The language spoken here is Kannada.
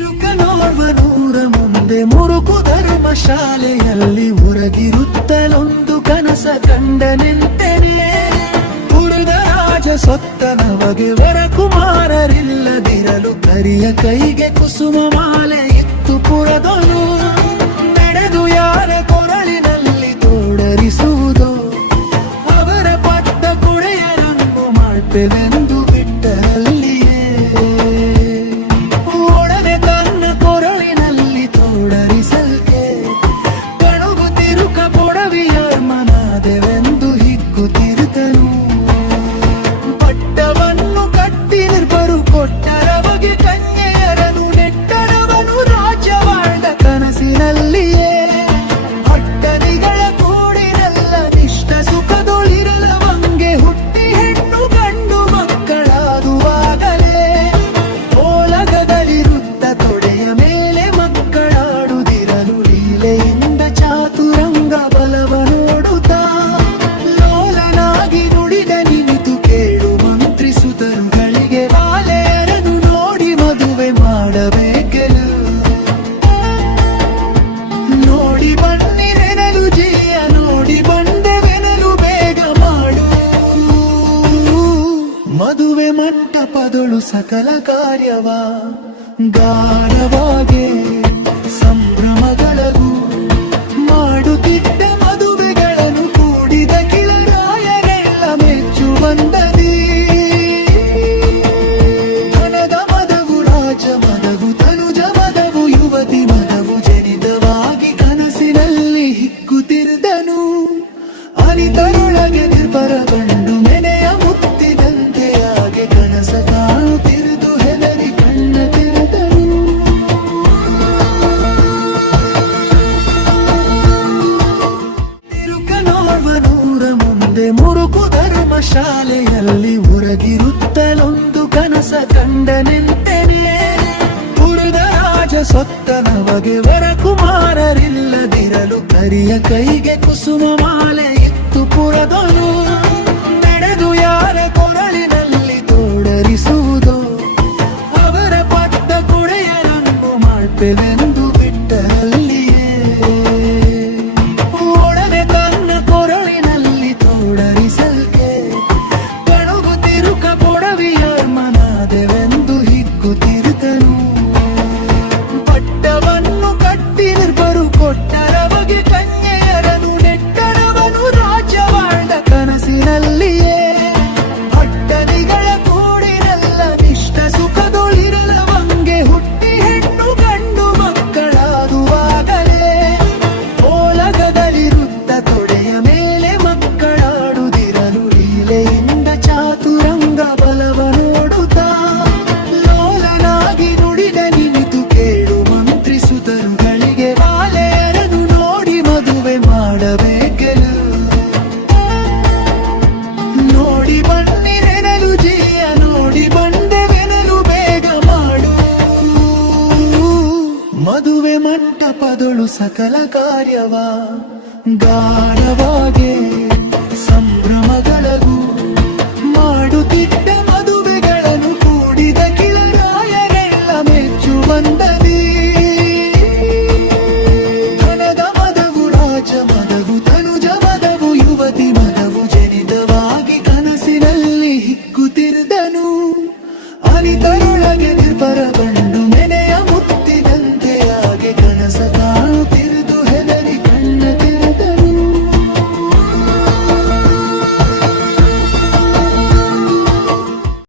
ತಿರುಕ ಮುಂದೆ ಮುರುಕು ಧರ್ಮ ಶಾಲೆಯಲ್ಲಿ ಉರಗಿರುತ್ತಲೊಂದು ಕನಸ ಕಂಡ ನಿಂತೆನೆ ಪುರದ ರಾಜ ಸೊತ್ತನವಗೆ ವರಕುಮಾರರಿಲ್ಲದಿರಲು ಕರಿಯ ಕೈಗೆ ಕುಸುಮ ಮಾಲೆ ಇತ್ತು ಪುರದೊಲು ನಡೆದು ಯಾರ ಕೊರಳಿನಲ್ಲಿ ತೋಡರಿಸುವುದು. ಅವರ ಪಟ್ಟ ಕುಡೆಯರನ್ನು ಮಾಡ್ತೇವೆ ಕಂಠಪದಳು ಸಕಲ ಕಾರ್ಯವ ಗಾರವಾಗಿ ಸಂಭ್ರಮಗಳಗೂ ಮುಂದೆ ಮುರುಕು ಧರ್ಮ ಶಾಲೆಯಲ್ಲಿ ಉರಗಿರುತ್ತಲೊಂದು ಕನಸ ಕಂಡ ನಿಂತೆನೆ. ಪುರದ ರಾಜ ಸೊತ್ತನವಗೆ ವರಕುಮಾರರಿಲ್ಲದಿರಲು ಕರಿಯ ಕೈಗೆ ಕುಸುಮ ಮಾಲೆ ಇತ್ತು ಪುರದನು ನಡೆದು ಯಾರ ಕೊರಳಿನಲ್ಲಿ ತೋಡರಿಸುವುದು. ಅವರ ಪದ್ದ ಕುಡೆಯರನ್ನು ಮಾಡ್ತೇವೆನು ಕರೆದೊಳು ಸಕಲ ಕಾರ್ಯವ, ಗಾಢವಾಗೆ ಸಂಭ್ರಮಗಳಗೂ ಮಾಡುತ್ತಿದ್ದ ಮದುವೆಗಳನ್ನು ಕೂಡಿದ ಕಿಲರಾಯರೆಲ್ಲ ಮೆಚ್ಚು ಬಂದದಿ ಧನದ ಮದವು, ರಾಜ ಮದವು, ತನುಜ ಮದವು, ಯುವತಿ ಮದವು ಜನಿತವಾಗಿ ಕನಸಿನಲ್ಲಿ ಹಿಕ್ಕುತ್ತಿರುದನು. ಅನಿತರೊಳಗೆ ನಿರ್ಭರ